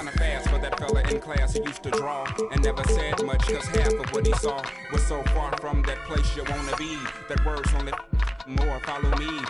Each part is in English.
kinda fast for that fella in class who used to draw and never said much, cause half of what he saw was so far from that place you wanna be. That words only more follow me.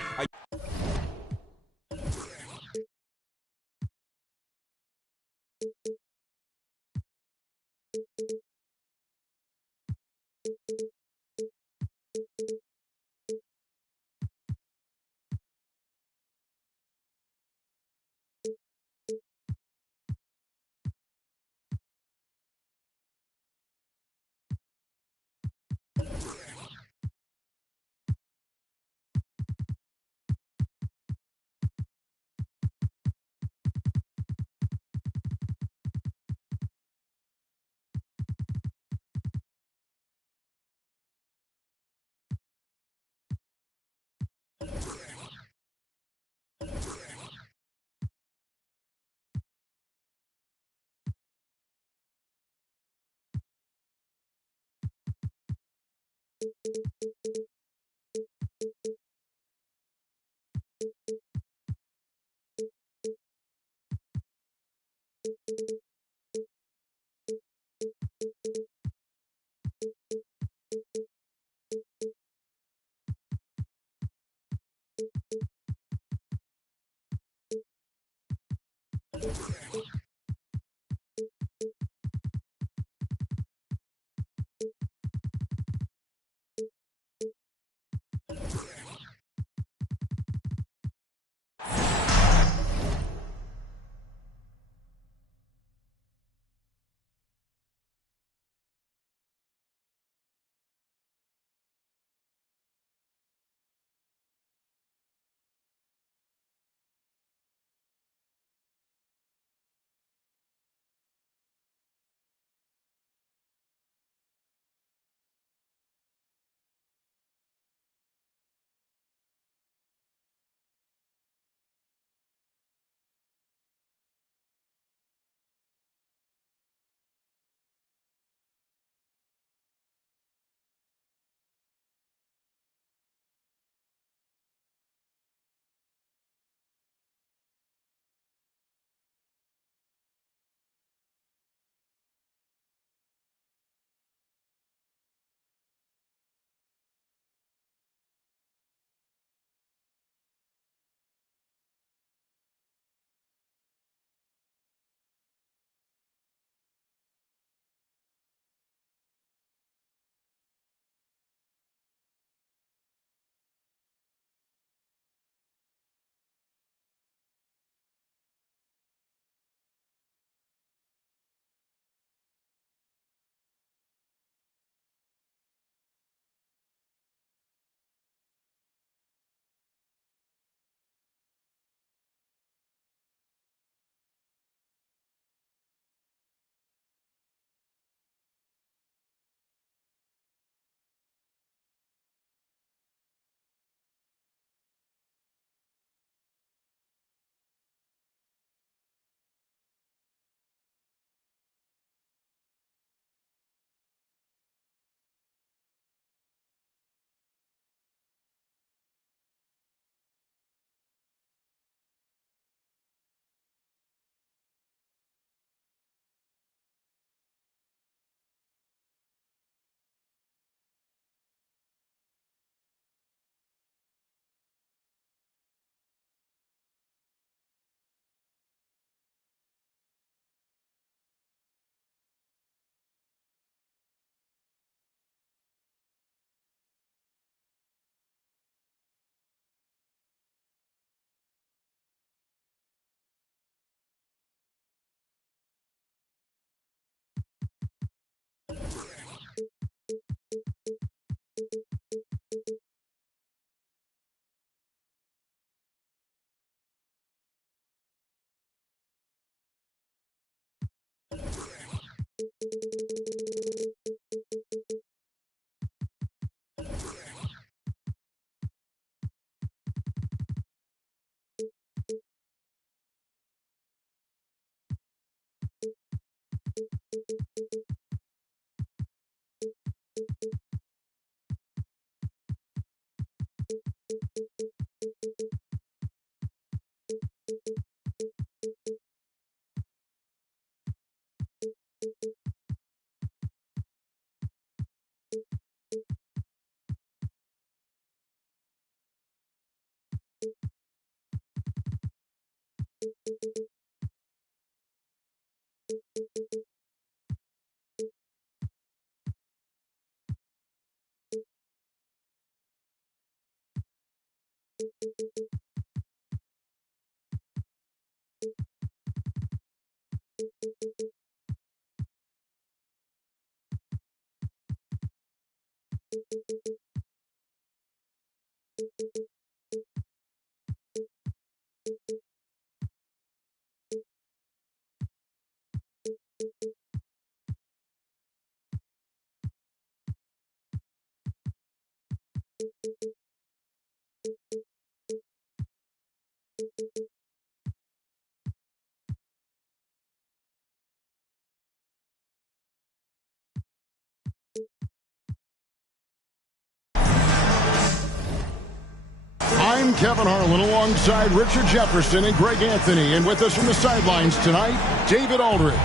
I'm Kevin Harlan alongside Richard Jefferson and Greg Anthony. And with us from the sidelines tonight, David Aldridge.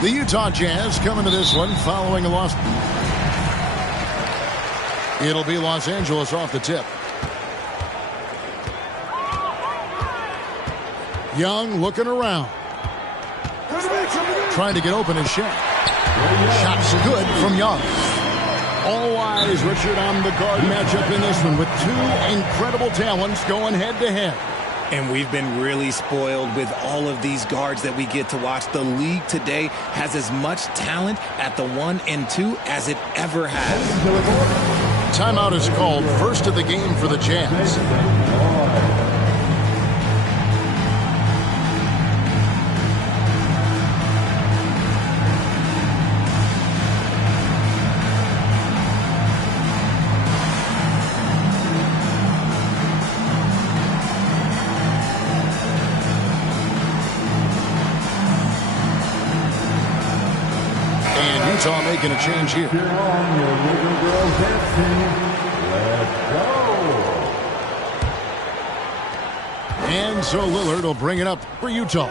The Utah Jazz coming to this one following a loss. It'll be Los Angeles off the tip. Young looking around. Trying to get open his shot. Shot's good from Young. All eyes, Richard, on the guard matchup in this one with two incredible talents going head-to-head. And we've been really spoiled with all of these guards that we get to watch. The league today has as much talent at the 1 and 2 as it ever has. Timeout is called, first of the game for the Jazz. Utah making a change here. And so Lillard will bring it up for Utah.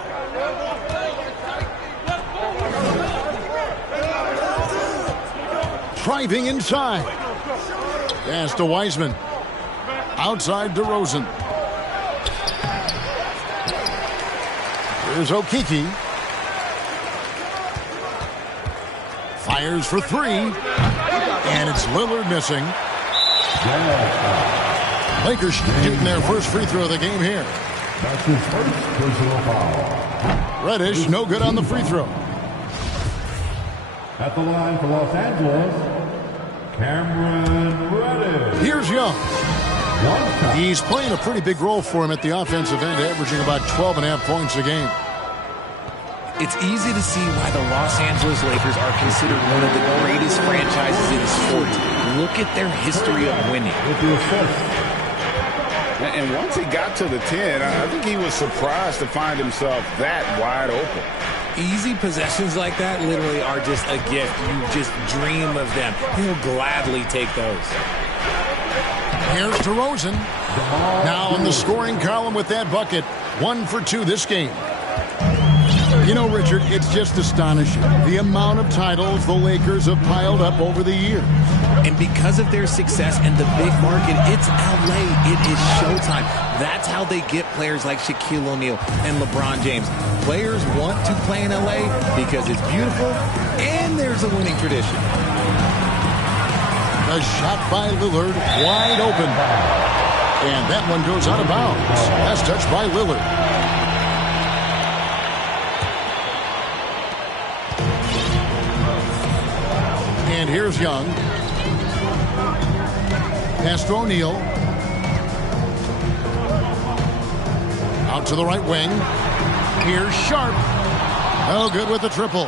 Driving inside. Pass to Wiseman. Outside DeRozan. Here's Okeke. Fires for three. And it's Lillard missing. Lakers getting their first free throw of the game here. That's his first personal foul. Reddish, no good on the free throw. At the line for Los Angeles, Cameron Reddish. Here's Young. He's playing a pretty big role for him at the offensive end, averaging about 12.5 points a game. It's easy to see why the Los Angeles Lakers are considered one of the greatest franchises in sports. Look at their history of winning. And once he got to the 10, I think he was surprised to find himself that wide open. Easy possessions like that literally are just a gift. You just dream of them. He'll gladly take those. Here's DeRozan. Now in the scoring column with that bucket. 1 for 2 this game. You know, Richard, it's just astonishing the amount of titles the Lakers have piled up over the years. And because of their success and the big market, it's LA. It is showtime. That's how they get players like Shaquille O'Neal and LeBron James. Players want to play in LA because it's beautiful and there's a winning tradition. A shot by Lillard, wide open. And that one goes out of bounds. That's touched by Lillard. And here's Young. Pass to O'Neal. Out to the right wing. Here's Sharp. Oh, good with the triple.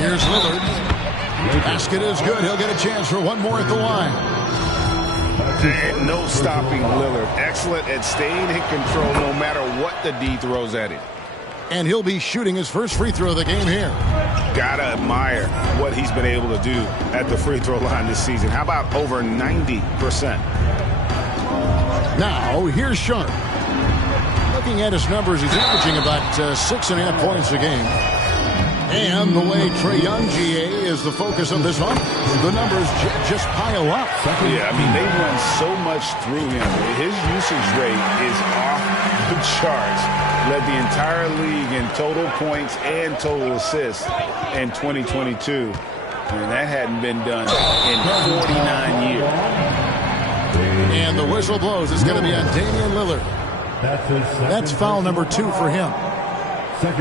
Here's Lillard. Basket is good. He'll get a chance for one more at the line. And no stopping Lillard. Excellent at staying in control no matter what the D throws at him. And he'll be shooting his first free throw of the game here. Gotta admire what he's been able to do at the free throw line this season. How about over 90%? Now, here's Sharp. Looking at his numbers, he's averaging about 6.5 points a game. And the way Trae Young, GA, is the focus of this offense, the numbers just pile up. Yeah, I mean, they run so much through him. His usage rate is off the charts. Led the entire league in total points and total assists in 2022. And that hadn't been done in 49 years. And the whistle blows. It's going to be on Damian Lillard. That's foul number 2 for him.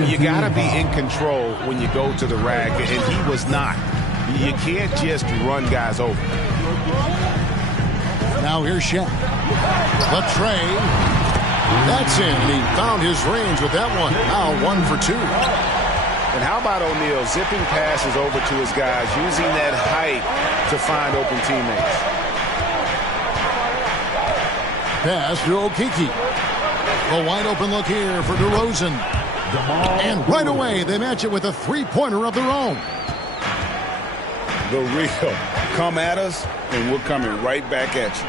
You got to be in control when you go to the rack, and he was not. You can't just run guys over. Now here's Shaq. Trae. That's in. He found his range with that one. Now 1 for 2. And how about O'Neal zipping passes over to his guys, using that height to find open teammates. Pass to Okeke. A wide open look here for DeRozan. And right away, they match it with a three-pointer of their own. the real. Come at us, and we're coming right back at you.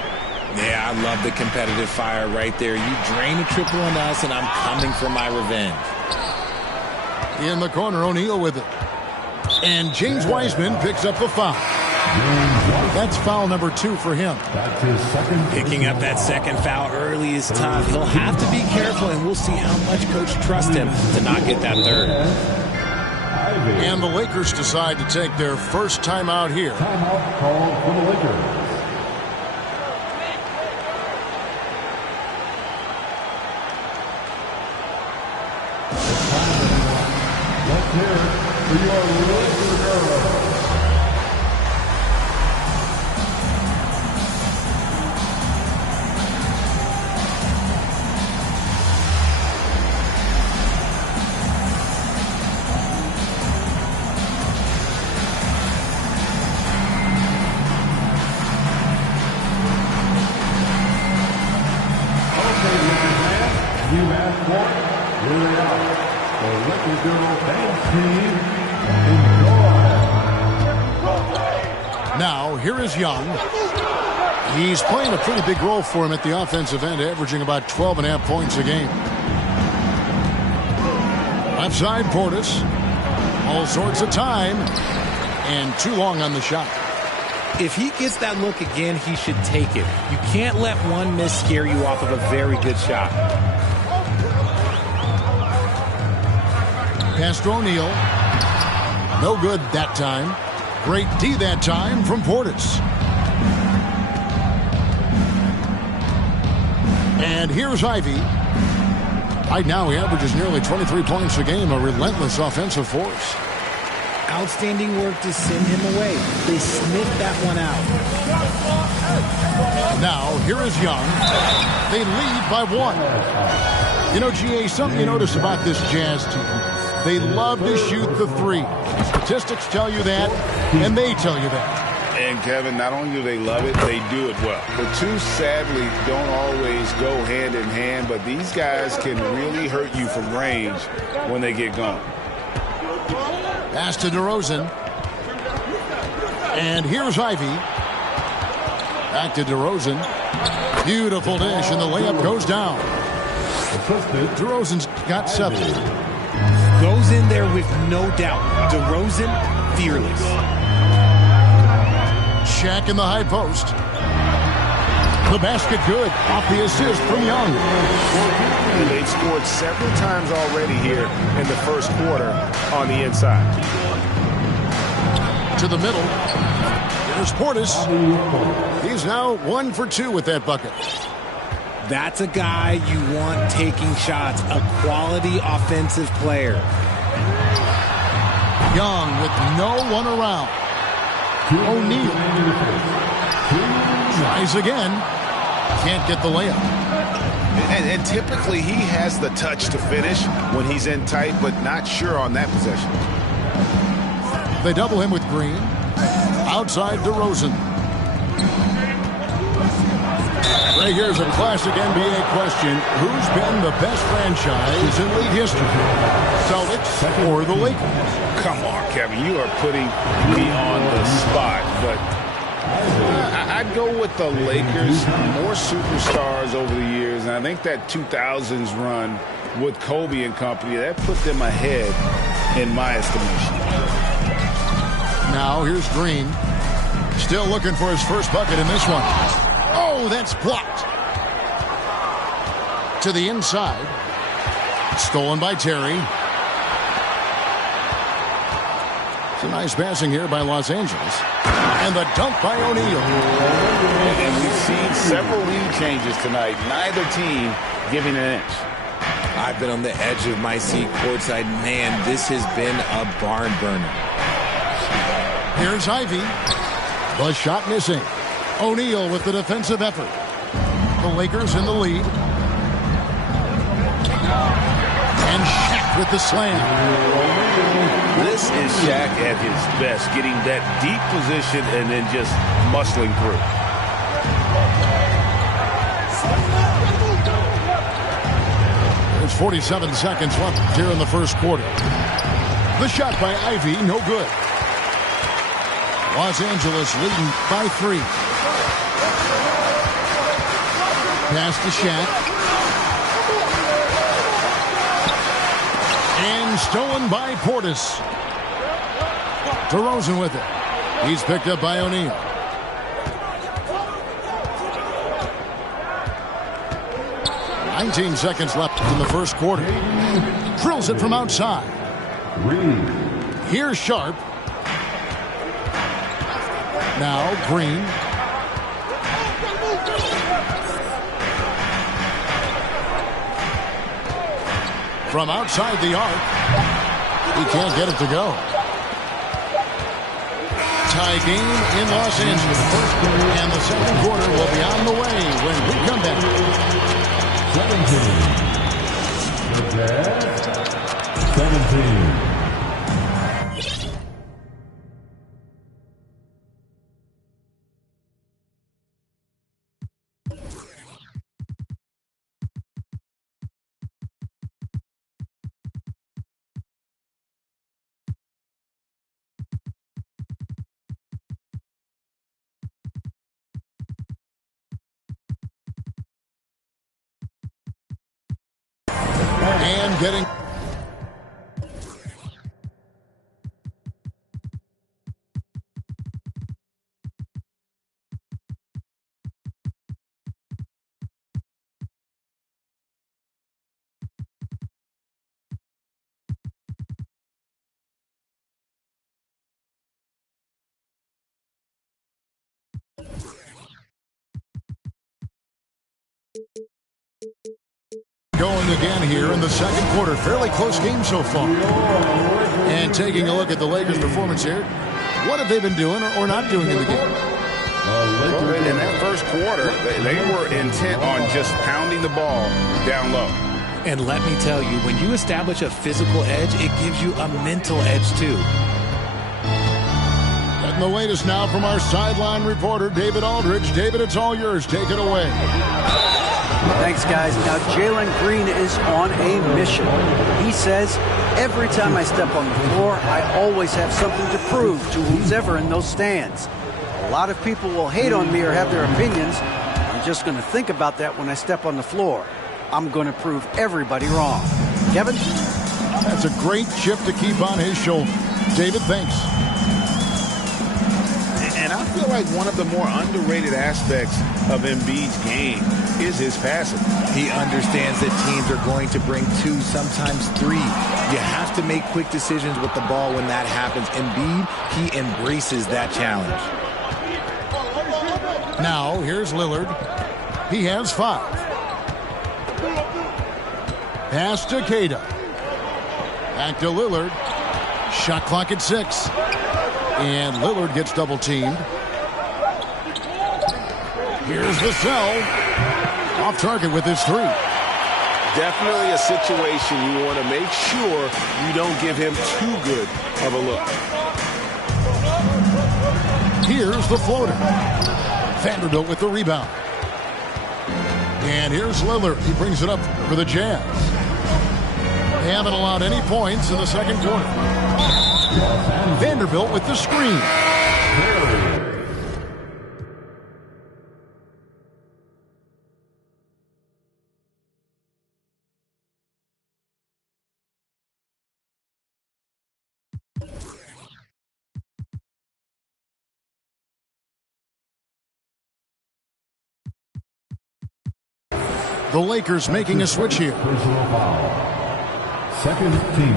Yeah, I love the competitive fire right there. You drain a triple on us, and I'm coming for my revenge. In the corner, O'Neal with it. And James Wiseman picks up the foul. That's foul number 2 for him. That's his second. Picking up that second foul early is tough. He'll have to be careful, and we'll see how much coach trusts him to not get that third. And the Lakers decide to take their first timeout here. Timeout called for the Lakers. Let's hear it for your Lakers girls. Now, here is Young. He's playing a pretty big role for him at the offensive end, averaging about 12.5 points a game. Left side, Portis. All sorts of time. And too long on the shot. If he gets that look again, he should take it. You can't let one miss scare you off of a very good shot. Pass to O'Neal. No good that time. Great D that time from Portis. And here's Ivy. Right now he averages nearly 23 points a game, a relentless offensive force. Outstanding work to send him away. They sniffed that one out. Now, here is Young. They lead by 1. You know, GA, something you notice about this Jazz team. They love to shoot the 3. Statistics tell you that, and they tell you that. And, Kevin, not only do they love it, they do it well. The two, sadly, don't always go hand in hand, but these guys can really hurt you from range when they get going. Pass to DeRozan. And here's Ivy. Back to DeRozan. Beautiful dish, and the layup goes down. DeRozan's got 7. Goes in there with no doubt. DeRozan, fearless. Shaq in the high post. The basket good. Off the assist from Young. They've scored several times already here in the first quarter on the inside. To the middle. There's Portis. He's now 1 for 2 with that bucket. That's a guy you want taking shots, a quality offensive player. Young with no one around. O'Neal. Tries again. Can't get the layup. And typically he has the touch to finish when he's in tight, but not sure on that possession. They double him with Green. Outside DeRozan. Right here's a classic NBA question. Who's been the best franchise in league history? Celtics or the Lakers? Come on, Kevin. You are putting me on the spot, but I'd go with the Lakers. More superstars over the years, and I think that 2000s run with Kobe and company, that put them ahead in my estimation. Now here's Green. Still looking for his first bucket in this one. Oh, that's blocked. To the inside. Stolen by Terry. It's a nice passing here by Los Angeles. And the dunk by O'Neal. And we've seen several lead changes tonight. Neither team giving an inch. I've been on the edge of my seat courtside. Man, this has been a barn burner. Here's Ivy. The shot missing. O'Neal with the defensive effort. The Lakers in the lead. And Shaq with the slam. This is Shaq at his best, getting that deep position and then just muscling through. There's 47 seconds left here in the first quarter. The shot by Ivy, no good. Los Angeles leading by 3. Pass to Shaq. And stolen by Portis. DeRozan with it. He's picked up by O'Neal. Seconds left in the first quarter. Drills it from outside. Here's Sharp. Now Green. From outside the arc. He can't get it to go. Tie game in Los Angeles. And the second quarter will be on the way when we come back. 17. The Jazz, 17. And getting going again here in the second quarter. Fairly close game so far. And taking a look at the Lakers' performance here, what have they been doing or not doing in the game? Well, in that first quarter, they were intent on just pounding the ball down low. And let me tell you, when you establish a physical edge, it gives you a mental edge too. Getting the latest now from our sideline reporter, David Aldridge. David, it's all yours. Take it away. Thanks, guys. Now, Jalen Green is on a mission. He says, every time I step on the floor, I always have something to prove to who's ever in those stands. A lot of people will hate on me or have their opinions. I'm just going to think about that when I step on the floor. I'm going to prove everybody wrong. Kevin? That's a great chip to keep on his shoulder. David, thanks. And I feel like one of the more underrated aspects of Embiid's game is his passing. He understands that teams are going to bring 2, sometimes 3. You have to make quick decisions with the ball when that happens. Embiid, he embraces that challenge. Now, here's Lillard. He has 5. Pass to Queta. Back to Lillard. Shot clock at 6. And Lillard gets double teamed. Here's Vassell. Off target with his 3. Definitely a situation you want to make sure you don't give him too good of a look. Here's the floater. Vanderbilt with the rebound. And here's Lillard. He brings it up for the Jazz. They haven't allowed any points in the second quarter. Vanderbilt with the screen. The Lakers making a switch here. Personal foul. Second team.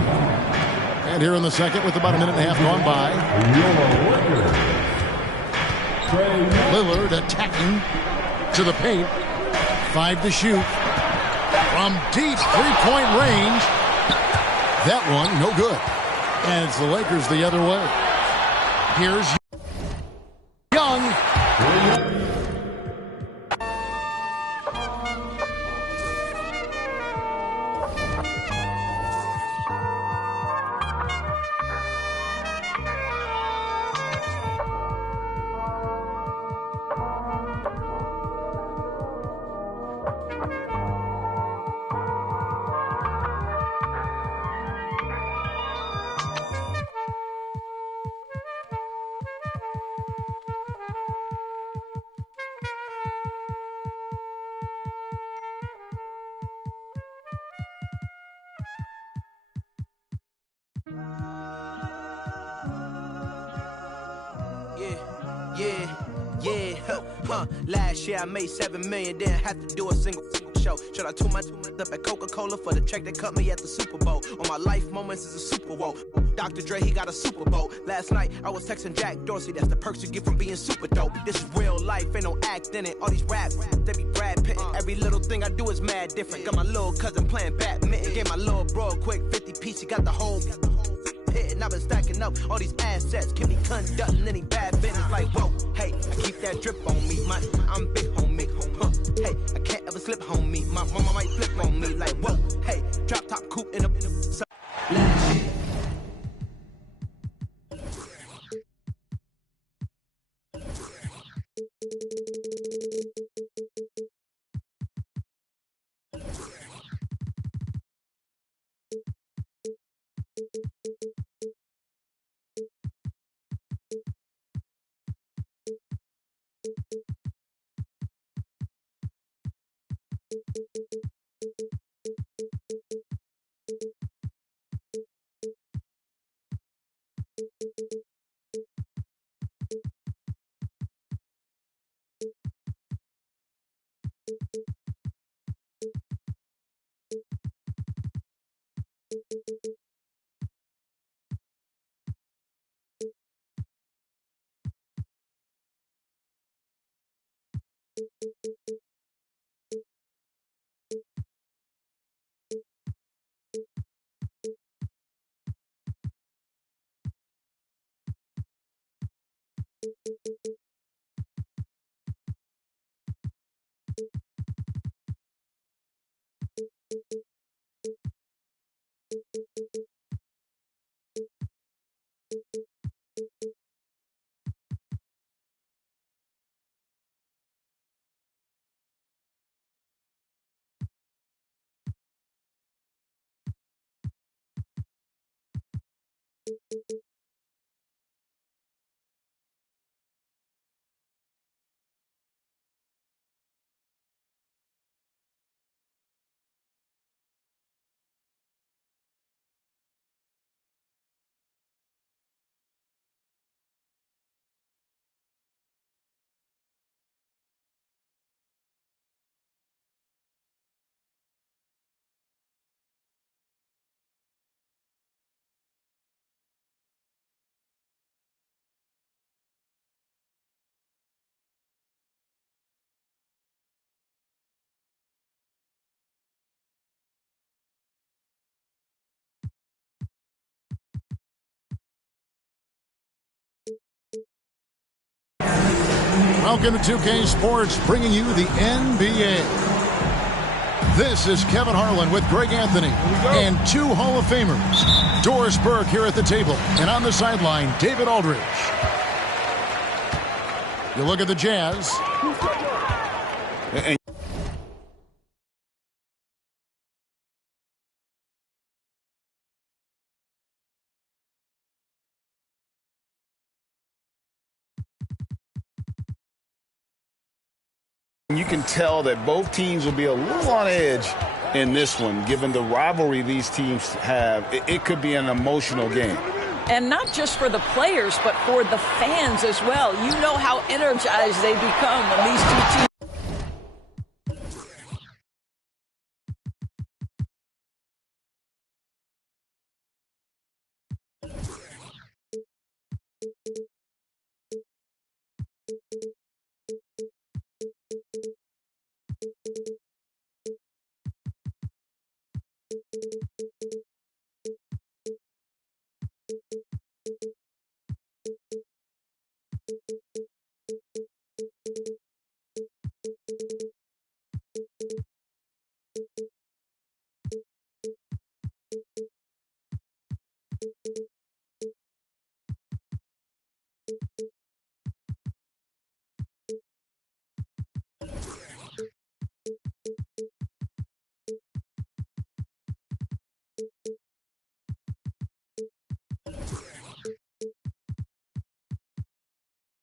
And here in the second with about a minute and a half gone by. Lillard attacking to the paint. 5 to shoot. From deep three-point range. That one, no good. And it's the Lakers the other way. Here's Young. Last year I made $7 million, didn't have to do a single show. Should I tune my up at Coca-Cola for the check that cut me at the Super Bowl? On my life moments is a Super Bowl. Dr. Dre, he got a Super Bowl. Last night I was texting Jack Dorsey, that's the perks you get from being super dope. This is real life, ain't no act in it. All these raps, they be Brad Pitt. Every little thing I do is mad different. Got my little cousin playing badminton. Gave my little bro a quick 50 piece, he got the whole hit. And I've been stacking up all these assets, keep me conducting any bad business. Like, whoa, hey, I keep that drip on me. I'm big homie. Hey, I can't ever slip homie. My mama might flip on me. Like, whoa, hey, drop top coupe in a Welcome to 2K Sports, bringing you the NBA. This is Kevin Harlan with Greg Anthony and two Hall of Famers. Doris Burke here at the table, and on the sideline, David Aldridge. You look at the Jazz. You can tell that both teams will be a little on edge in this one, given the rivalry these teams have. It could be an emotional game. And not just for the players, but for the fans as well. You know how energized they become when these two teams.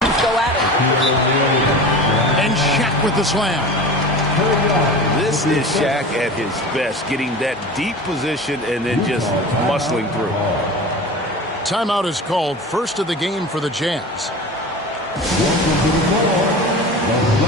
Go at it. And Shaq with the slam. This is Shaq at his best, getting that deep position and then just muscling through. Timeout is called, first of the game for the Jazz. Welcome to the ball.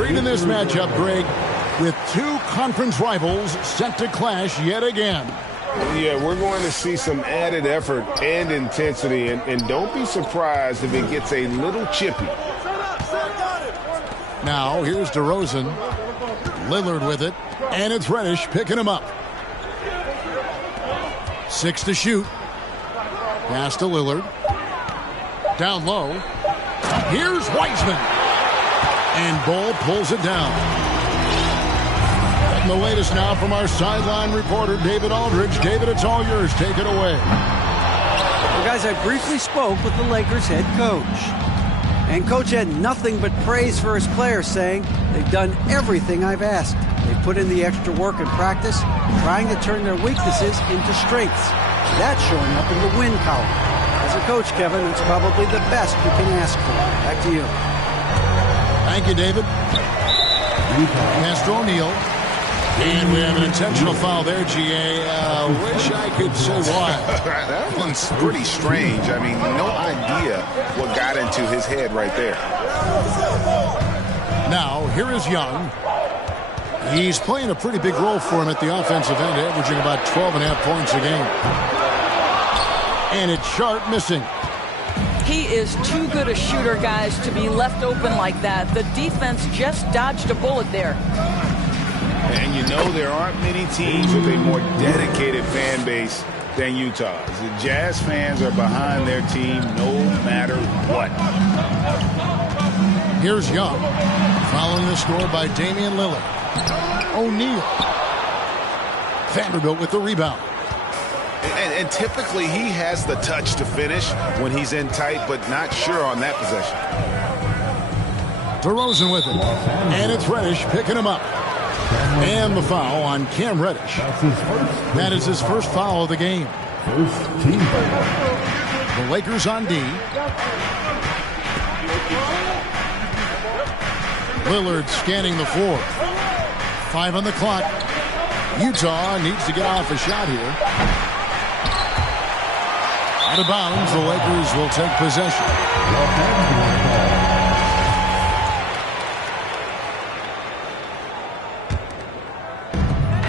intrigue in this matchup, Greg, with two conference rivals set to clash yet again. Yeah, we're going to see some added effort and intensity, and don't be surprised if it gets a little chippy. Now, here's DeRozan. Lillard with it, and it's Reddish picking him up. 6 to shoot. Pass to Lillard. Down low. Here's Wiseman. And Bull pulls it down. And the latest now from our sideline reporter, David Aldridge. David, it's all yours. Take it away. Well, guys, I briefly spoke with the Lakers head coach. And Coach had nothing but praise for his players, saying, they've done everything I've asked. They've put in the extra work in practice, trying to turn their weaknesses into strengths. That's showing up in the win column. As a coach, Kevin, it's probably the best you can ask for. Back to you. Thank you, David. Pass to O'Neal. And we have an intentional foul there, G.A. Wish I could say why. That one's pretty strange. I mean, no idea what got into his head right there. Now, here is Young. He's playing a pretty big role for him at the offensive end, averaging about 12.5 points a game. And it's Sharp missing. He is too good a shooter, guys, to be left open like that. The defense just dodged a bullet there. And you know there aren't many teams with a more dedicated fan base than Utah's. The Jazz fans are behind their team no matter what. Here's Young. Following the score by Damian Lillard. O'Neal. Vanderbilt with the rebound. And typically he has the touch to finish when he's in tight, but not sure on that possession. DeRozan with it. And it's Reddish picking him up. And the foul on Cam Reddish. That is his first foul of the game. The Lakers on D. Lillard scanning the floor. 5 on the clock. Utah needs to get off a shot here. Out of bounds, the Lakers will take possession.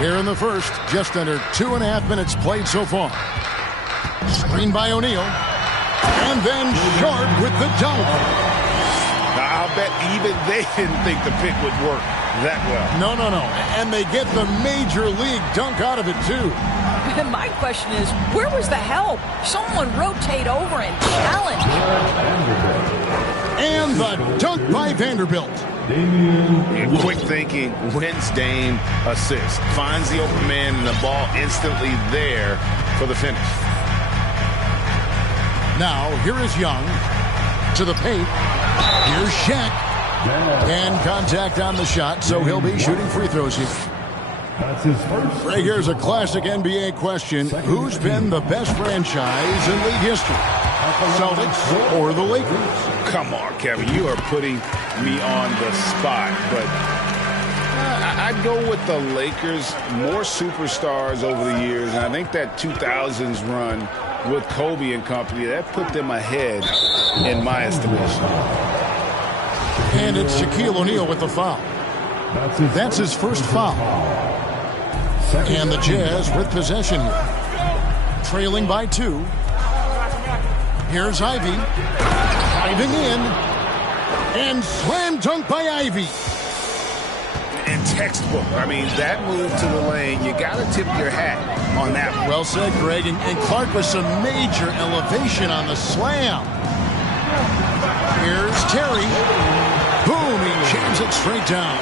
Here in the first, just under 2.5 minutes played so far. Screen by O'Neal. And then Sharp with the dunk. I'll bet even they didn't think the pick would work that well. No. And they get the major league dunk out of it, too. My question is, where was the help? Someone rotate over and challenge. And the dunk by Vanderbilt. Quick thinking, wins Dame, assist. Finds the open man and the ball instantly there for the finish. Now, here is Young to the paint. Here's Shaq. And contact on the shot, so he'll be shooting free throws here. That's his first. Right, here's a classic NBA question. Who's been the best franchise in league history? Celtics or the Lakers? Come on, Kevin. You are putting me on the spot, but I'd go with the Lakers. More superstars over the years, and I think that 2000s run with Kobe and company, that put them ahead in my estimation. And it's Shaquille O'Neal with the foul. That's his first foul. And the Jazz with possession here. Trailing by 2. Here's Ivy. Driving in. And slam dunk by Ivy. And textbook. I mean, that move to the lane, you got to tip your hat on that one. Well said, Greg. And Clark with some major elevation on the slam. Here's Terry. Boom, he jams it straight down.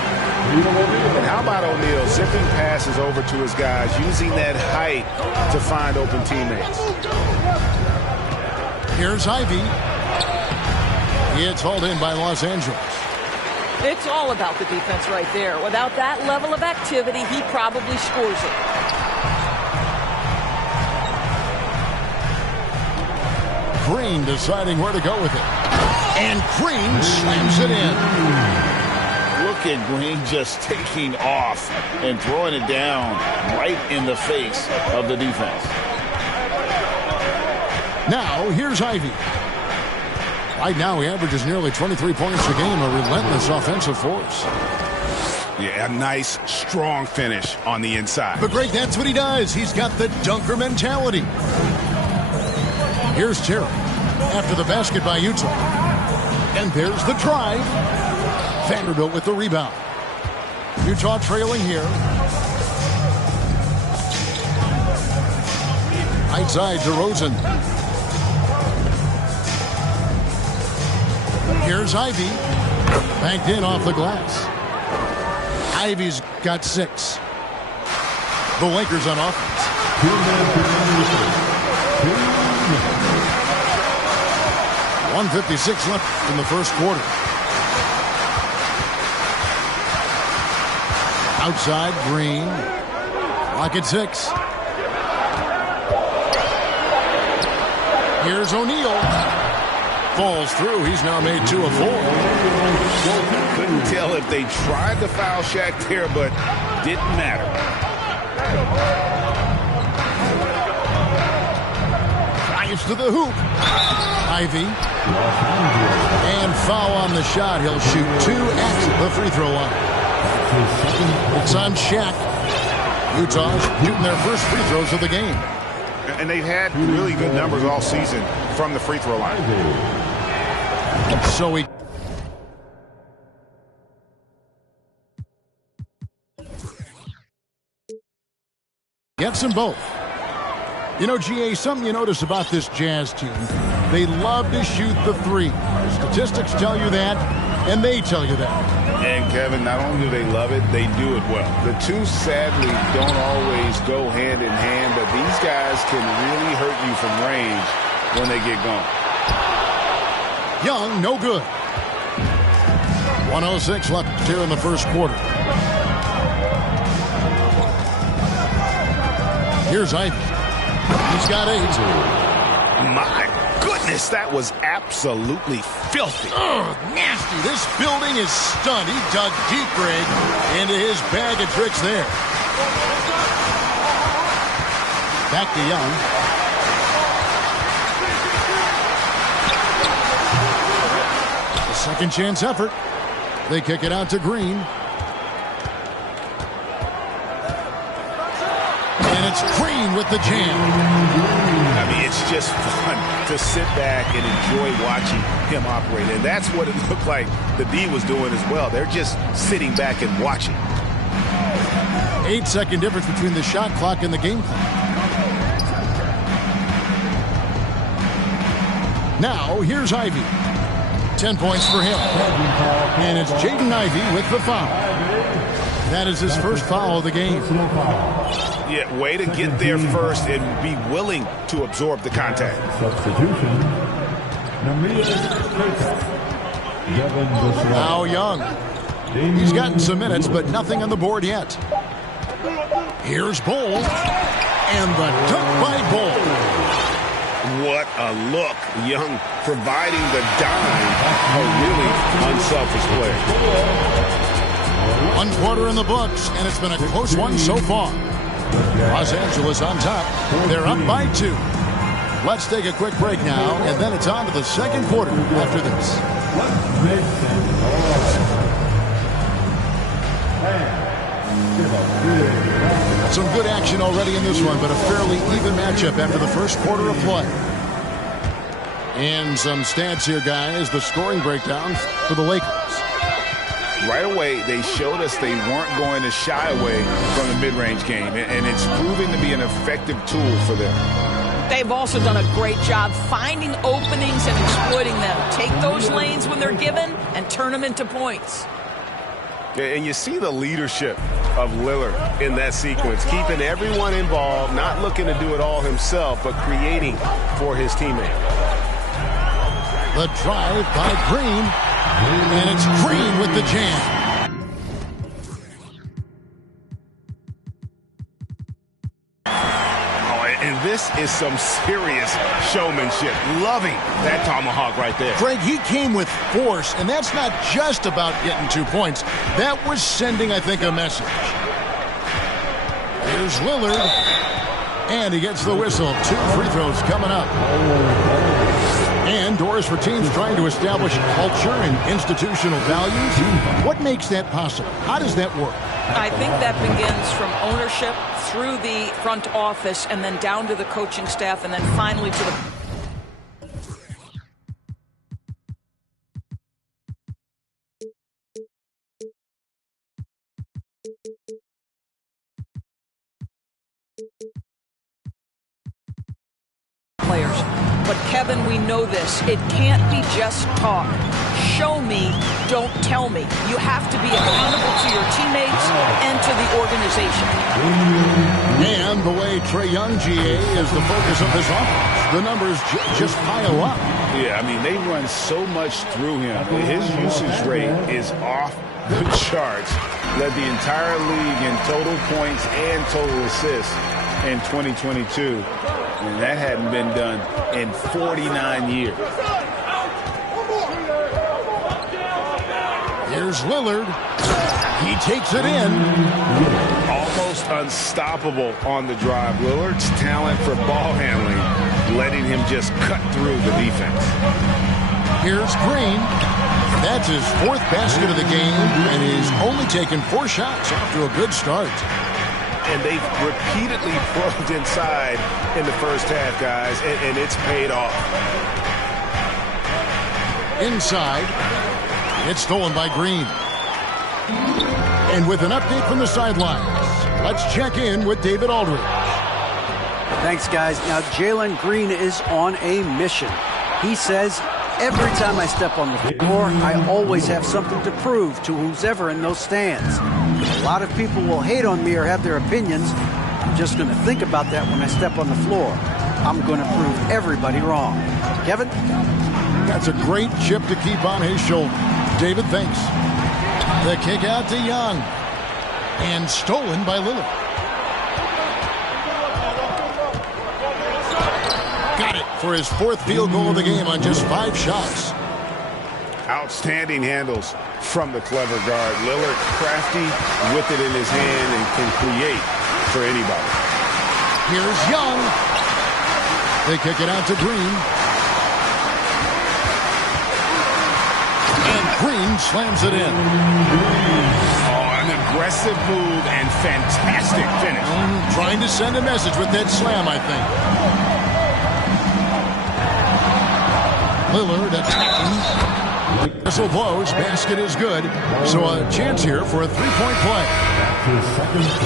And how about O'Neal zipping passes over to his guys, using that height to find open teammates. Here's Ivy. It's hauled in by Los Angeles. It's all about the defense right there. Without that level of activity, he probably scores it. Green deciding where to go with it. And Green slams it in. Look at Green just taking off and throwing it down right in the face of the defense. Now, here's Ivy. Right now, he averages nearly 23 points a game, a relentless offensive force. Yeah, a nice, strong finish on the inside. But Greg, that's what he does. He's got the dunker mentality. Here's Terry after the basket by Utah. And there's the drive. Vanderbilt with the rebound. Utah trailing here. Right side, DeRozan. Here's Ivy. Banked in off the glass. Ivy's got 6. The Lakers on offense. 1:56 left in the first quarter. Outside, Green. Clock at 6. Here's O'Neal. Falls through. He's now made 2 of 4. Couldn't tell if they tried to foul Shaq there, but didn't matter. Drives to the hoop. Ivy. And foul on the shot. He'll shoot 2 at the free throw line. It's on Shaq. Utah's shooting their first free throws of the game. And they've had really good numbers all season from the free throw line. So he gets them both. You know, GA, something you notice about this Jazz team, they love to shoot the 3. The statistics tell you that, and they tell you that. And, Kevin, not only do they love it, they do it well. The two, sadly, don't always go hand in hand, but these guys can really hurt you from range when they get going. Young, no good. 1:06 left here in the first quarter. Here's Ivy. He's got 8. My goodness, that was absolutely filthy. Ugh, nasty. This building is stunned. He dug deep, Greg, into his bag of tricks there. Back to Young. A second chance effort. They kick it out to Green. And it's Green with the jam. I mean, it's just fun to sit back and enjoy watching him operate. And that's what it looked like the D was doing as well. They're just sitting back and watching. 8-second difference between the shot clock and the game clock. Now, here's Ivy. 10 points for him. And it's Jaden Ivey with the foul. That is his first foul of the game. Yeah, way to get there first and be willing to absorb the contact. Substitution. Now Young. He's gotten some minutes, but nothing on the board yet. Here's Bol. And the dunk by Bol. What a look. Young providing the dime. A really unselfish play. 1 quarter in the books, and it's been a close one so far. Los Angeles on top. They're up by 2. Let's take a quick break now, and then it's on to the second quarter after this. Some good action already in this one, but a fairly even matchup after the first quarter of play. And some stats here, guys. The scoring breakdown for the Lakers. Right away, they showed us they weren't going to shy away from the mid-range game, and it's proven to be an effective tool for them. They've also done a great job finding openings and exploiting them. Take those lanes when they're given and turn them into points. And you see the leadership of Lillard in that sequence, keeping everyone involved, not looking to do it all himself, but creating for his teammate. The drive by Green, and it's Green with the jam. And this is some serious showmanship. Loving that tomahawk right there. Greg, he came with force, and that's not just about getting 2 points. That was sending, I think, a message. Here's Lillard, and he gets the whistle. 2 free throws coming up. And doors for teams trying to establish culture and institutional values. What makes that possible? How does that work? I think that begins from ownership through the front office and then down to the coaching staff and then finally to the players. But Kevin, we know this. It can't be just talk. Show me, don't tell me. You have to be accountable to your teammates and to the organization. And the way Trae Young, GA, is the focus of this offense. The numbers just pile up. Yeah, I mean, they run so much through him. His usage rate is off the charts. Led the entire league in total points and total assists in 2022. And that hadn't been done in 49 years. Here's Lillard. He takes it in. Almost unstoppable on the drive. Lillard's talent for ball handling, letting him just cut through the defense. Here's Green. That's his 4th basket of the game, and he's only taken 4 shots after a good start. And they've repeatedly plugged inside in the first half, guys, and it's paid off. Inside. It's stolen by Green. And with an update from the sidelines, let's check in with David Aldridge. Thanks, guys. Now, Jalen Green is on a mission. He says, every time I step on the floor, I always have something to prove to who's ever in those stands. A lot of people will hate on me or have their opinions. I'm just going to think about that when I step on the floor. I'm going to prove everybody wrong. Kevin? That's a great chip to keep on his shoulder. David, thanks. The kick out to Young. And stolen by Lillard. Got it for his 4th field goal of the game on just 5 shots. Outstanding handles from the clever guard. Lillard crafty with it in his hand and can create for anybody. Here's Young. They kick it out to Green. And Green slams it in. Oh, an aggressive move and fantastic finish. Trying to send a message with that slam, I think. Lillard attacking. Whistle blows. Basket is good. So a chance here for a 3-point play.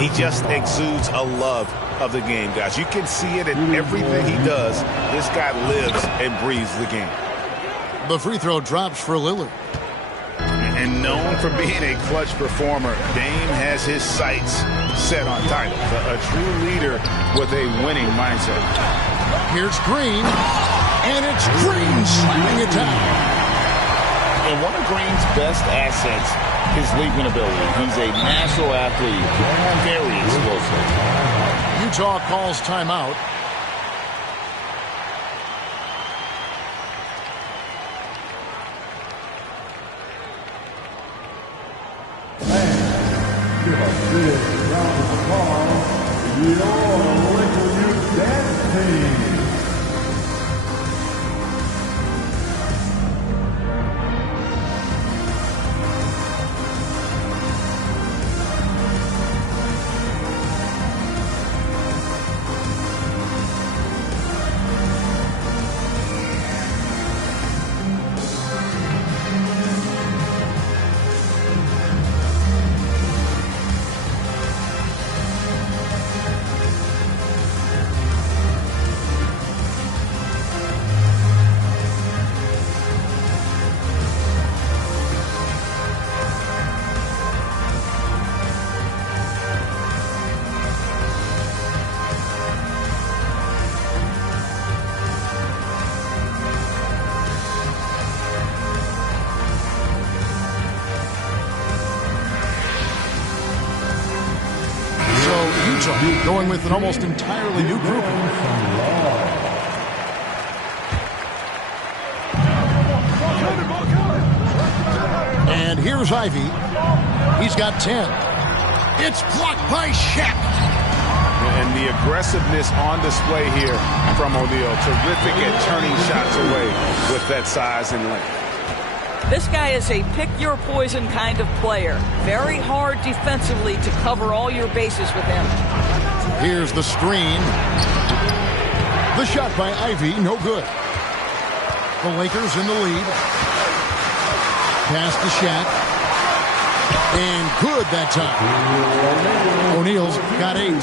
He just exudes a love of the game, guys. You can see it in everything he does. This guy lives and breathes the game. The free throw drops for Lillard. And known for being a clutch performer, Dame has his sights set on titles. A true leader with a winning mindset. Here's Green. And it's Green slamming it down. And one of Green's best assets is leaping ability. He's a natural athlete, very explosive. Utah calls timeout. And give a big round of applause, your Lincoln Youth Dance Team. Going with an almost entirely new group. And here's Ivy. He's got 10. It's blocked by Shaq. And the aggressiveness on display here from O'Neal. Terrific at turning shots away with that size and length. This guy is a pick-your-poison kind of player. Very hard defensively to cover all your bases with him. Here's the screen. The shot by Ivy, no good. The Lakers in the lead. Pass to Shaq. And good that time. O'Neal's got 8.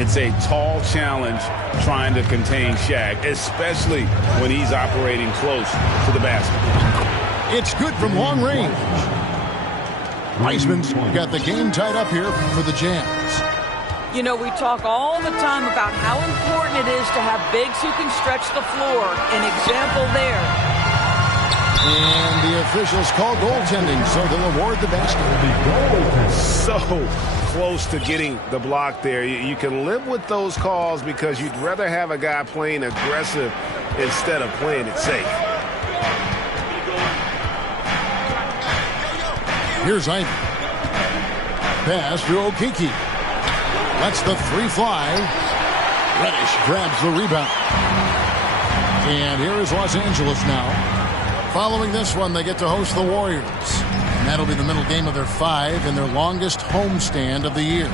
It's a tall challenge trying to contain Shaq, especially when he's operating close to the basket. It's good from long range. Wiseman's got the game tied up here for the Jazz. You know, we talk all the time about how important it is to have bigs who can stretch the floor. An example there. And the officials call goaltending, so they'll award the basket. So close to getting the block there. You can live with those calls because you'd rather have a guy playing aggressive instead of playing it safe. Here's Ivy. Pass to Okeke. Lets the 3 fly. Reddish grabs the rebound. And here is Los Angeles now. Following this one, they get to host the Warriors. And that'll be the middle game of their 5 and their longest homestand of the year.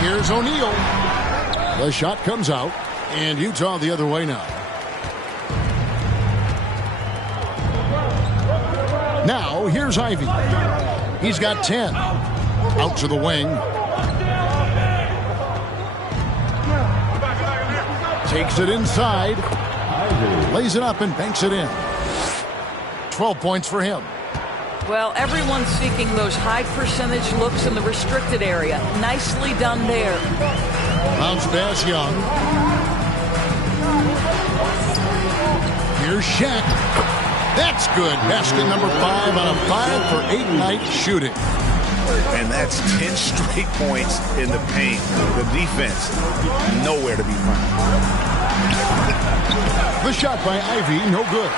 Here's O'Neal. The shot comes out, and Utah the other way now. Now, here's Ivy. He's got 10. Out to the wing. Takes it inside. Lays it up and banks it in. 12 points for him. Well, everyone's seeking those high percentage looks in the restricted area. Nicely done there. Bounce pass, Young. Here's Shaq. That's good. Basket number 5 on a 5-for-8 night shooting. And that's 10 straight points in the paint. The defense, nowhere to be found. The shot by Ivy, no good.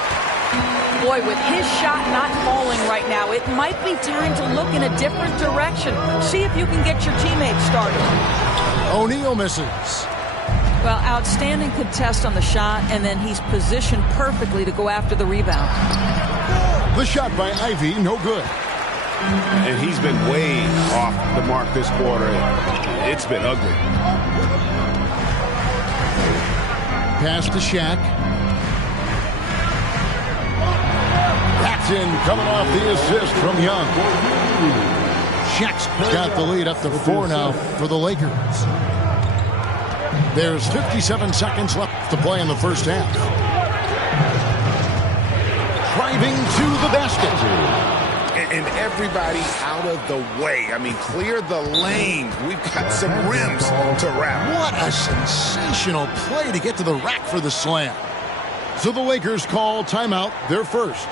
Boy, with his shot not falling right now, it might be time to look in a different direction. See if you can get your teammates started. O'Neal misses. Well, outstanding contest on the shot, and then he's positioned perfectly to go after the rebound. The shot by Ivy, no good. And he's been way off the mark this quarter. It's been ugly. Pass to Shaq. Paxton coming off the assist from Young. Shaq's got the lead up to 4 now for the Lakers. There's 57 seconds left to play in the first half. Driving to the basket. And everybody out of the way. I mean, clear the lane. We've got some rims to wrap. What a sensational play to get to the rack for the slam. So the Lakers call timeout, their first.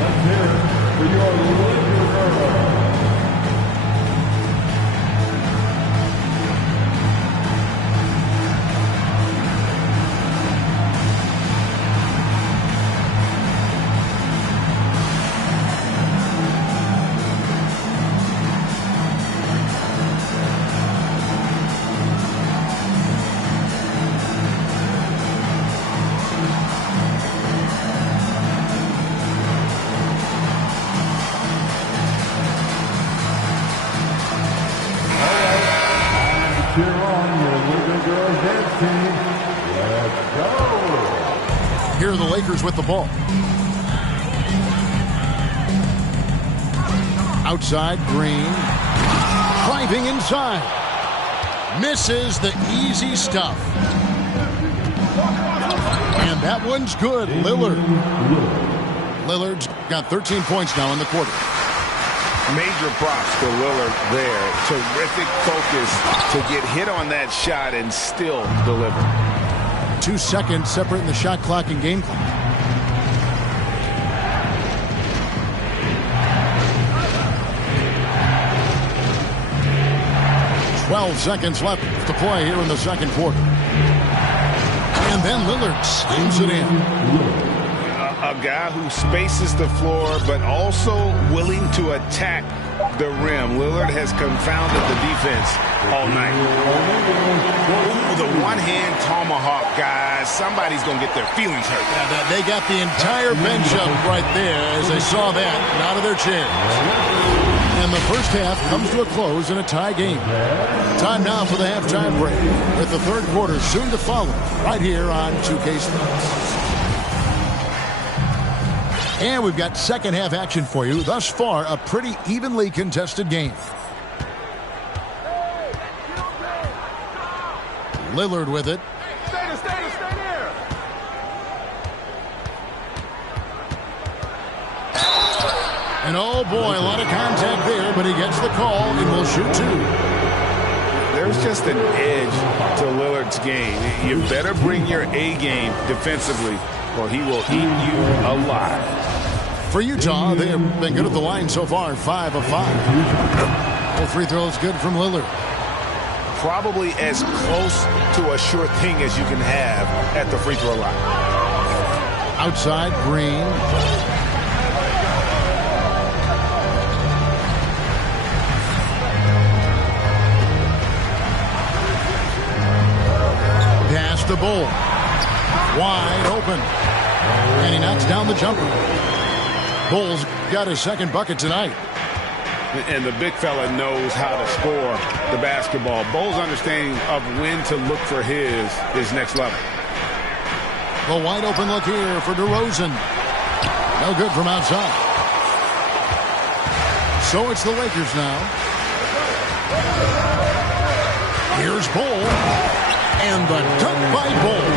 Let's hear it for your Lakers. Here are the Lakers with the ball. Outside, Green. Driving inside. Misses the easy stuff. And that one's good. Lillard's got 13 points now in the quarter. Major props to Lillard there. Terrific focus to get hit on that shot and still deliver. 2 seconds separating the shot clock and game clock. "12 seconds left to play here in the second quarter. And then Lillard slams it in. A guy who spaces the floor, but also willing to attack the rim. Lillard has confounded the defense all night. Ooh, the one-hand tomahawk, guys. Somebody's going to get their feelings hurt. Yeah, they got the entire bench up right there as they saw that and out of their chairs. And the first half comes to a close in a tie game. Time now for the halftime break, with the third quarter soon to follow right here on 2K Sports. And we've got second half action for you. Thus far, a pretty evenly contested game. Lillard with it. Stay there. And oh boy, a lot of contact there, but he gets the call and will shoot two. There's just an edge to Lillard's game. You better bring your A game defensively, or he will eat you alive. For Utah, they have been good at the line so far, 5 of 5. All free throws good from Lillard. Probably as close to a sure thing as you can have at the free throw line. Outside, Green. Pass the Bull. Wide open. And he knocks down the jumper. Bull's got his second bucket tonight. And the big fella knows how to score the basketball. Bull's understanding of when to look for his is next level. The wide open look here for DeRozan. No good from outside. So it's the Lakers now. Here's Bull. And the dunk by Bull.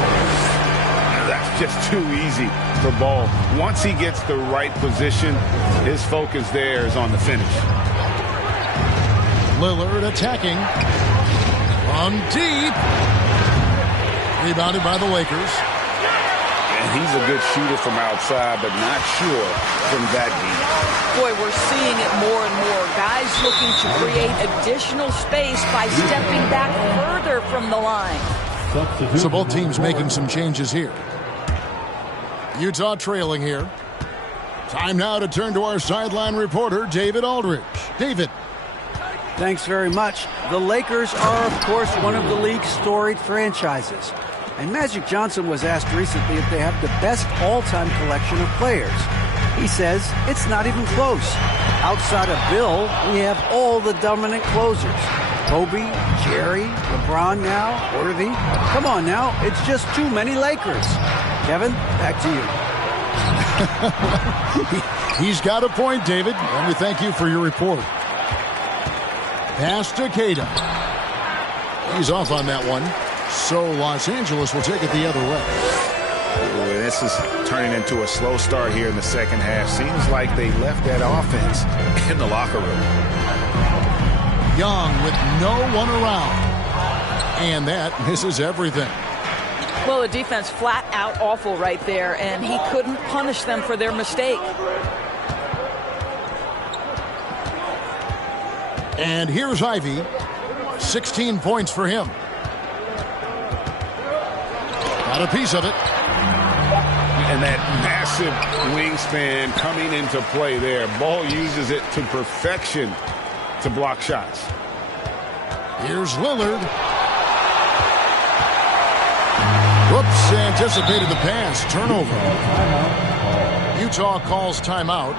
That's just too easy for Ball. Once he gets the right position, his focus there is on the finish. Lillard attacking. On deep. Rebounded by the Lakers. And he's a good shooter from outside, but not sure from that deep. Boy, we're seeing it more and more. Guys looking to create additional space by stepping back further from the line. So both teams making some changes here. Utah trailing here. Time now to turn to our sideline reporter, David Aldridge. David. Thanks very much. The Lakers are, of course, one of the league's storied franchises. And Magic Johnson was asked recently if they have the best all-time collection of players. He says it's not even close. Outside of Bill, we have all the dominant closers. Kobe, Jerry, LeBron now, Worthy. Come on now, it's just too many Lakers. Kevin, back to you. He's got a point, David, and we thank you for your report. Pass to Queta. He's off on that one, so Los Angeles will take it the other way. Boy, this is turning into a slow start here in the second half. Seems like they left that offense in the locker room. Young with no one around, and that misses everything. Well, the defense flat out awful right there, and he couldn't punish them for their mistake. And here's Ivy. 16 points for him. Got a piece of it. And that massive wingspan coming into play there. Ball uses it to perfection to block shots. Here's Lillard. Whoops, anticipated the pass. Turnover. Utah calls timeout.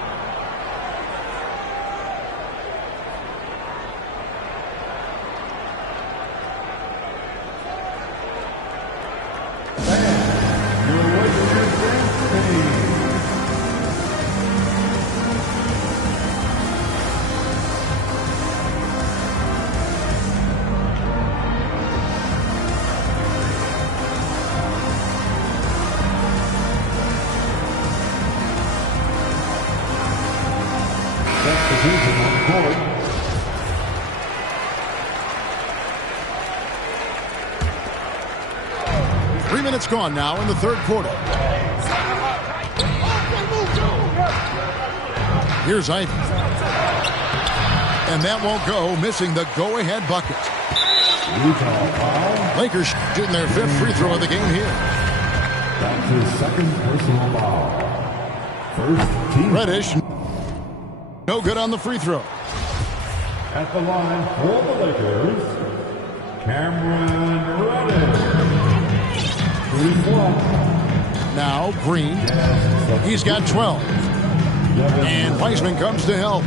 Gone now in the third quarter. Here's Ivy. And that won't go, missing the go-ahead bucket. Lakers shooting their fifth free throw of the game here. That's his second personal foul. Reddish, no good on the free throw. At the line for the Lakers, Cameron Reddish. 3-1. Now Green. He's got 12. And Wiseman comes to help.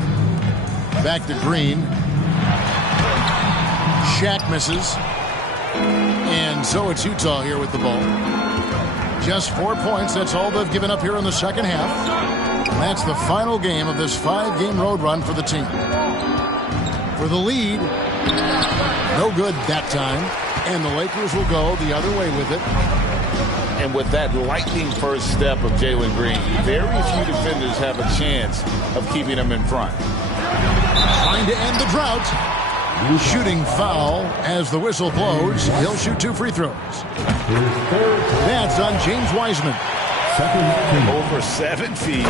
Back to Green. Shaq misses. And so it's Utah here with the ball. Just 4 points. That's all they've given up here in the second half. And that's the final game of this 5-game road run for the team. For the lead, no good that time. And the Lakers will go the other way with it. And with that lightning first step of Jalen Green, very few defenders have a chance of keeping him in front. Trying to end the drought. Shooting foul as the whistle blows. He'll shoot 2 free throws. That's on James Wiseman. Over 7 feet,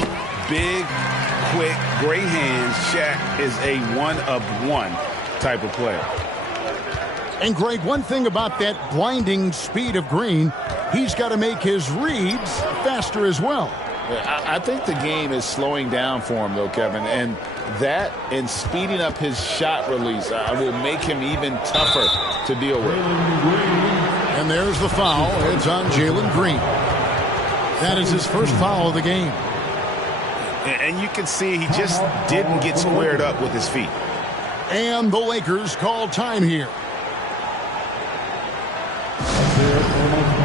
big, quick, great hands. Shaq is a one-of-one type of player. And Greg, one thing about that blinding speed of Green, he's got to make his reads faster as well. I think the game is slowing down for him, though, Kevin. And that and speeding up his shot release will make him even tougher to deal with. And there's the foul. It's on Jalen Green. That is his first foul of the game. And you can see he just didn't get squared up with his feet. And the Lakers call time here.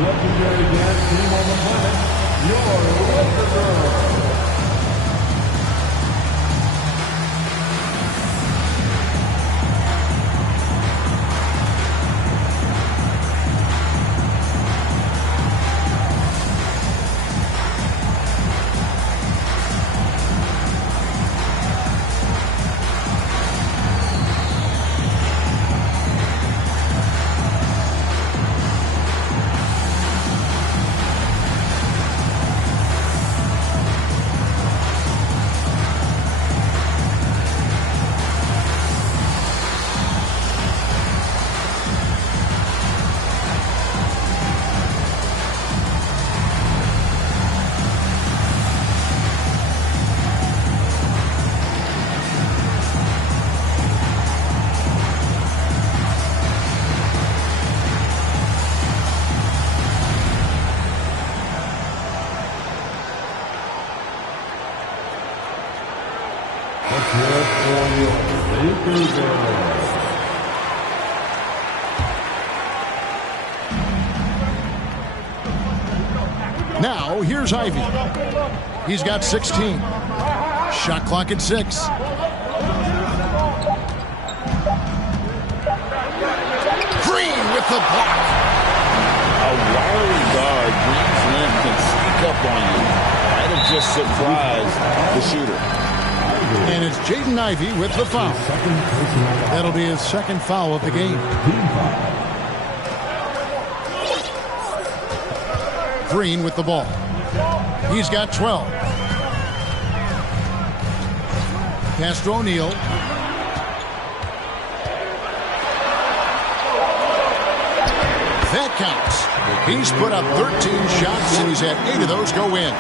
Legendary dance team on the planet, your Laker Girls. Now, here's Ivy. He's got 16. Shot clock at 6. Green with the block. A wily guard, Green's length can sneak up on you. Might have just surprised the shooter. And it's Jaden Ivey with the foul. That'll be his second foul of the game. Green with the ball. He's got 12. Pass to O'Neal. That counts. He's put up 13 shots, and he's had 8 of those go in.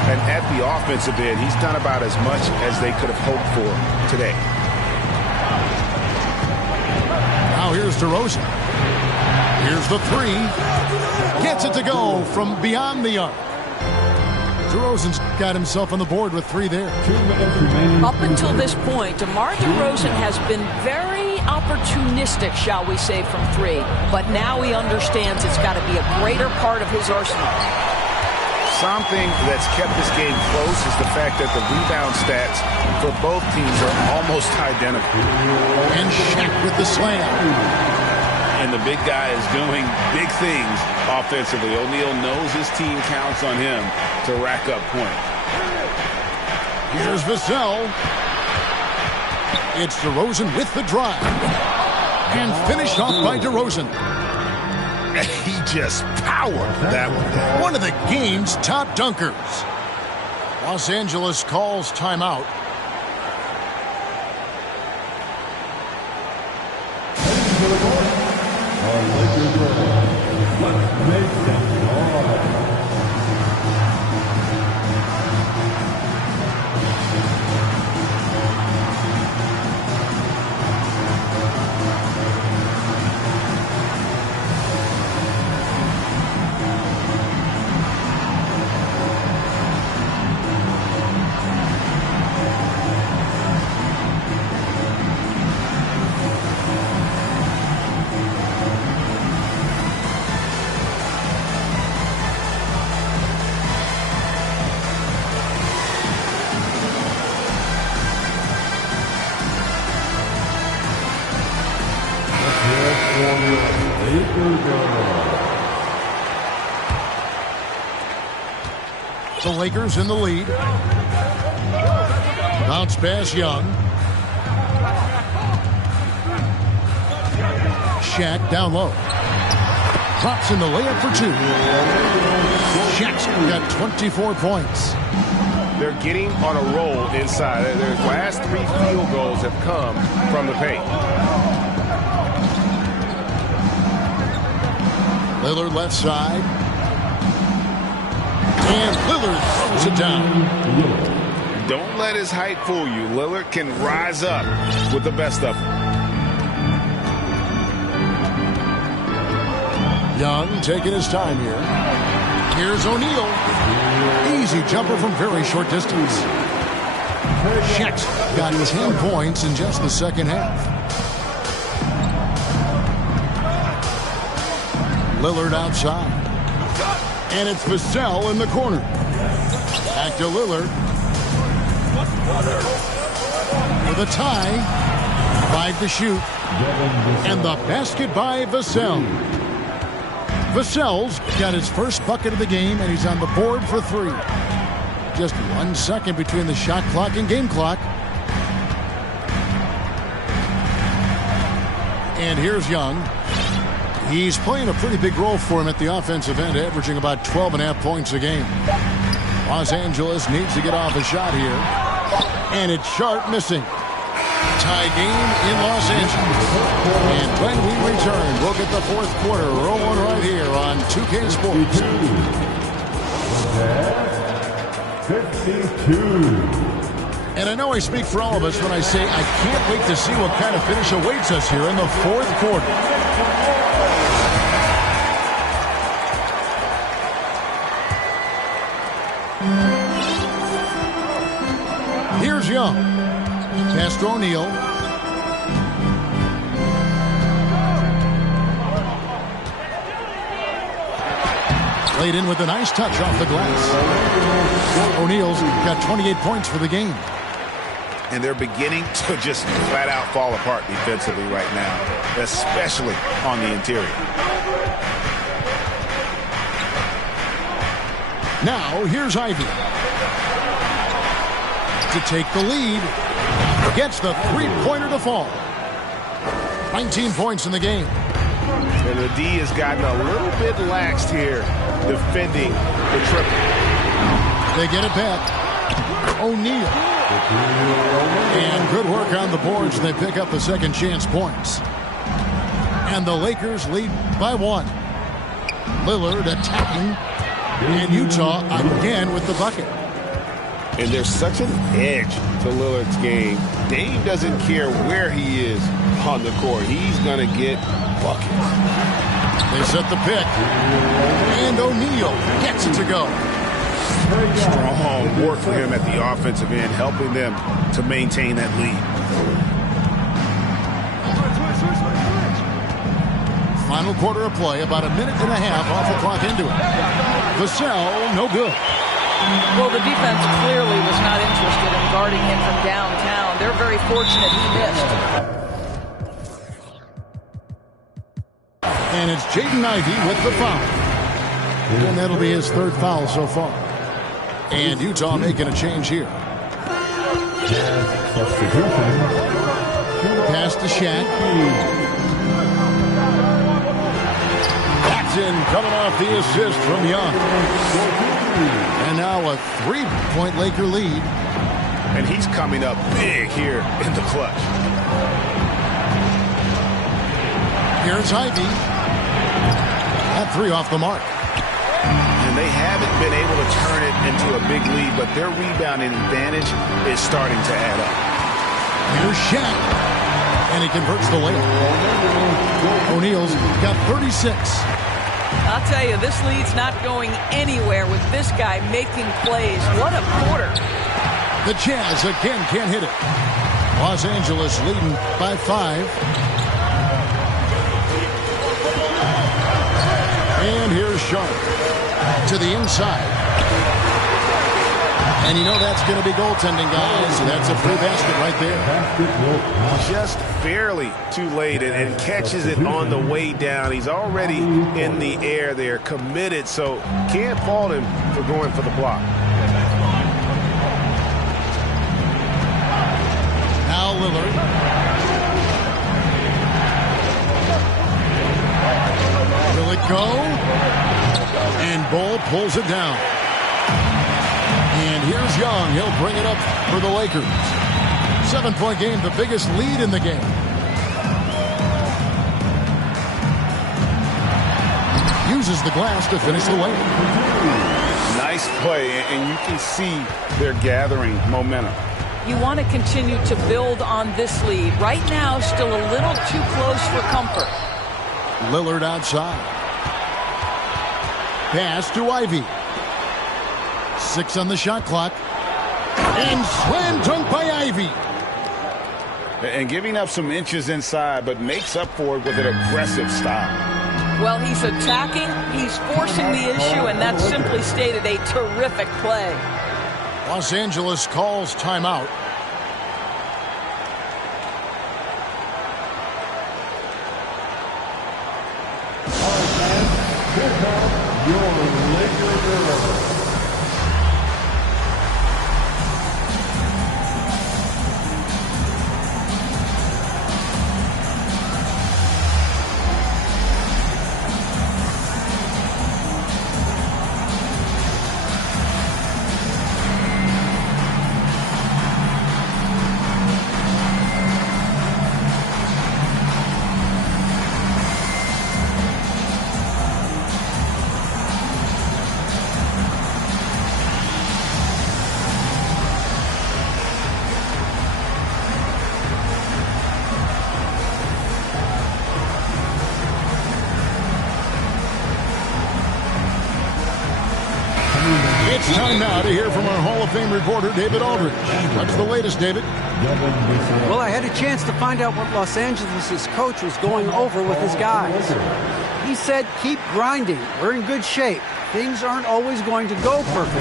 And at the offensive end, he's done about as much as they could have hoped for today. Now here's DeRozan. Here's the 3. Gets it to go from beyond the arc. DeRozan's got himself on the board with 3 there. Up until this point, DeMar DeRozan has been very opportunistic, shall we say, from 3. But now he understands it's got to be a greater part of his arsenal. Something that's kept this game close is the fact that the rebound stats for both teams are almost identical. And Shaq with the slam. And the big guy is doing big things offensively. O'Neal knows his team counts on him to rack up points. Here's Vassell. It's DeRozan with the drive. And finished off by DeRozan. He just powered that one. One of the game's top dunkers. Los Angeles calls timeout. The Lakers in the lead. Bounce pass, Young. Shaq down low. Drops in the layup for two. Shaq's got 24 points. They're getting on a roll inside. Their last 3 field goals have come from the paint. Lillard left side. And Lillard throws it down. Don't let his height fool you. Lillard can rise up with the best of them. Young taking his time here. Here's O'Neal. Easy jumper from very short distance. Shaq's got 10 points in just the second half. Lillard outside. And it's Vassell in the corner. Back to Lillard. With a tie. 5 to shoot. And the basket by Vassell. Vassell's got his first bucket of the game, and he's on the board for 3. Just 1 second between the shot clock and game clock. And here's Young. He's playing a pretty big role for him at the offensive end, averaging about 12.5 points a game. Los Angeles needs to get off a shot here. And it's Sharp missing. Tie game in Los Angeles. And when we return, we'll get the fourth quarter rolling right here on 2K Sports. 52. And I know I speak for all of us when I say I can't wait to see what kind of finish awaits us here in the fourth quarter. Here's Young. Pass to O'Neal. Played in with a nice touch off the glass. O'Neal's got 28 points for the game. And they're beginning to just flat out fall apart defensively right now, especially on the interior. Now, here's Ivy. To take the lead. Gets the three-pointer to fall. 19 points in the game. And the D has gotten a little bit laxed here, defending the triple. They get it back. O'Neal. And good work on the boards. They pick up the second chance points. And the Lakers lead by 1. Lillard attacking. And Utah again with the bucket. And there's such an edge to Lillard's game. Dame doesn't care where he is on the court. He's going to get buckets. They set the pick. And O'Neal gets it to go. Strong work for him at the offensive end, helping them to maintain that lead. Final quarter of play, about a minute and a half off the clock into it. Vassell, no good. Well, the defense clearly was not interested in guarding him from downtown. They're very fortunate he missed. And it's Jaden Ivey with the foul. And that'll be his third foul so far. And Utah making a change here. Pass to Shaq. That's in, coming off the assist from Young. And now a 3-point Laker lead. And he's coming up big here in the clutch. Here's Ivey. That 3 off the mark. And they haven't been able to turn it into a big lead, but their rebounding advantage is starting to add up. Here's Shaq. And he converts the layup. O'Neal's got 36. I'll tell you, this lead's not going anywhere with this guy making plays. What a quarter. The Jazz again can't hit it. Los Angeles leading by 5. And here's Sharp to the inside. And you know that's going to be goaltending, guys. That's a free basket right there. Just barely too late and catches it on the way down. He's already in the air there, committed, so can't fault him for going for the block. Now Lillard. Will it go? And Bull pulls it down. And here's Young. He'll bring it up for the Lakers. 7-point game, the biggest lead in the game. Uses the glass to finish the layup. Nice play, and you can see they're gathering momentum. You want to continue to build on this lead. Right now, still a little too close for comfort. Lillard outside. Pass to Ivy. 6 on the shot clock. And slam dunk by Ivy. And giving up some inches inside, but makes up for it with an aggressive style. Well, he's attacking, he's forcing the issue, and that's simply stated a terrific play. Los Angeles calls timeout. Here comes your Lakers girls. It's time now to hear from our Hall of Fame reporter, David Aldridge. What's the latest, David? Well, I had a chance to find out what Los Angeles' coach was going over with his guys. He said, keep grinding. We're in good shape. Things aren't always going to go perfectly.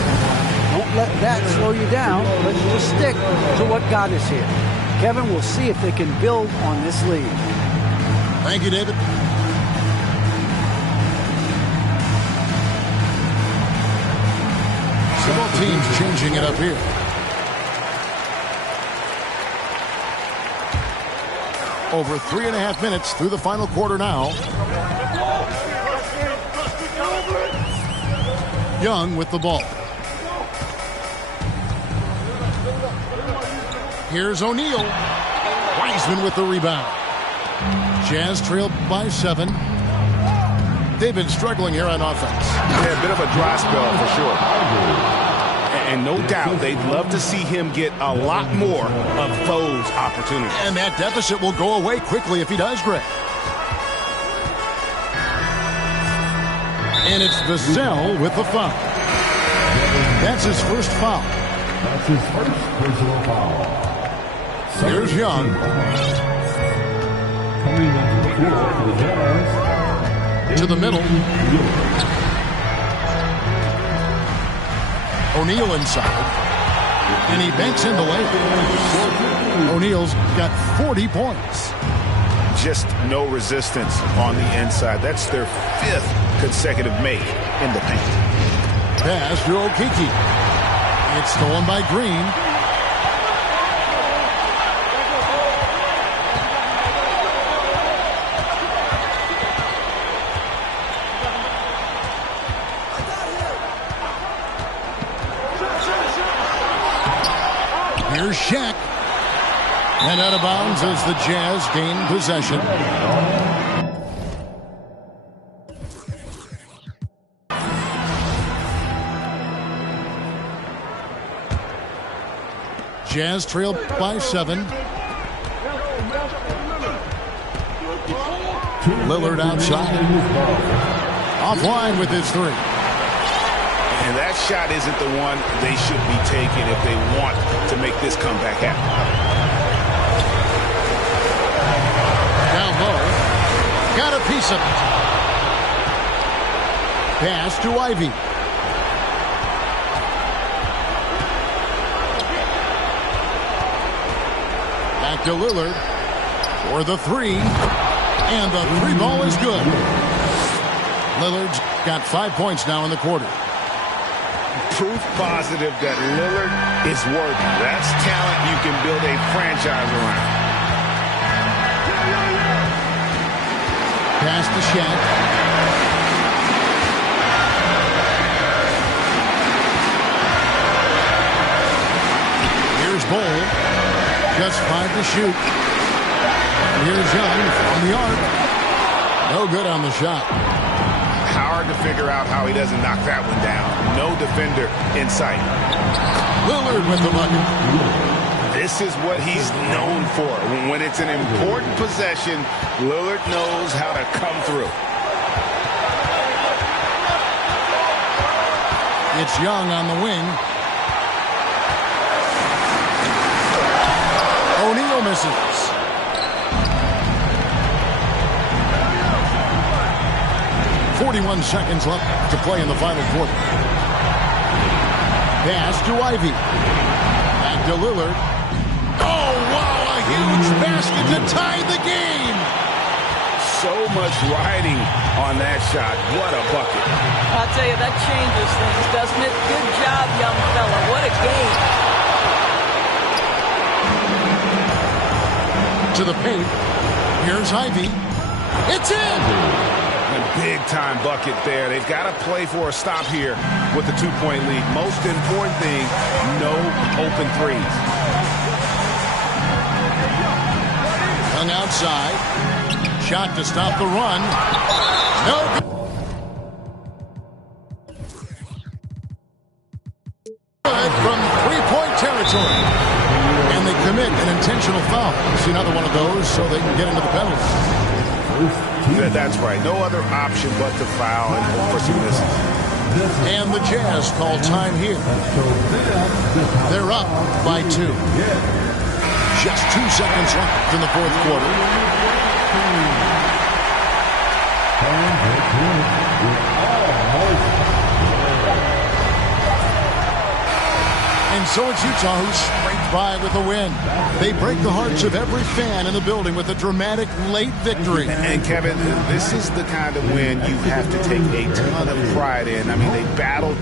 Don't let that slow you down. Let's just stick to what got us here. Kevin, we'll see if they can build on this lead. Thank you, David. So both teams changing it up here. Over 3.5 minutes through the final quarter now. Young with the ball. Here's O'Neal. Wiseman with the rebound. Jazz trailed by 7. They've been struggling here on offense. Yeah, a bit of a dry spell for sure. And no doubt they'd love to see him get a lot more of those opportunities. And that deficit will go away quickly if he does, Greg. And it's Vassell with the foul. That's his first foul. That's his first personal foul. Here's Young. Coming onto the floor for the Jazz. To the middle. O'Neal inside. And he banks in the layup. O'Neal's got 40 points. Just no resistance on the inside. That's their 5th consecutive make in the paint. Pass to Okeke. It's stolen by Green. Here's Shaq. And out of bounds as the Jazz gain possession. Jazz trailed by 7. Lillard outside. Offline with his 3. And that shot isn't the one they should be taking if they want to make this comeback happen. Down low. Got a piece of it. Pass to Ivy. Back to Lillard for the three. And the three ball is good. Lillard's got 5 points now in the quarter. Proof positive that Lillard is worthy. That's talent you can build a franchise around. Pass to Shaq. Here's Bol. Just 5 to shoot. And here's Young from the arc. No good on the shot. Hard to figure out how he doesn't knock that one down. No defender in sight. Lillard with the bucket. This is what he's known for. When it's an important possession, Lillard knows how to come through. It's Young on the wing. O'Neal misses. .41 seconds left to play in the final quarter. Pass to Ivy. Back to Lillard. Oh, wow, a huge basket to tie the game. So much riding on that shot. What a bucket. I'll tell you, that changes things, doesn't it? Good job, young fella. What a game. To the paint. Here's Ivy. It's in. A big-time bucket there. They've got to play for a stop here with the 2-point lead. Most important thing, no open threes. Young outside. Shot to stop the run. No good from three-point territory. And they commit an intentional foul. See another one of those so they can get into the penalty. That's right. No other option but to foul and hope for some misses. And the Jazz call time here. They're up by 2. Just 2 seconds left in the fourth quarter. And so it's Utah who scraped by with a win. They break the hearts of every fan in the building with a dramatic late victory. And Kevin, this is the kind of win you have to take a ton of pride in. I mean, they battled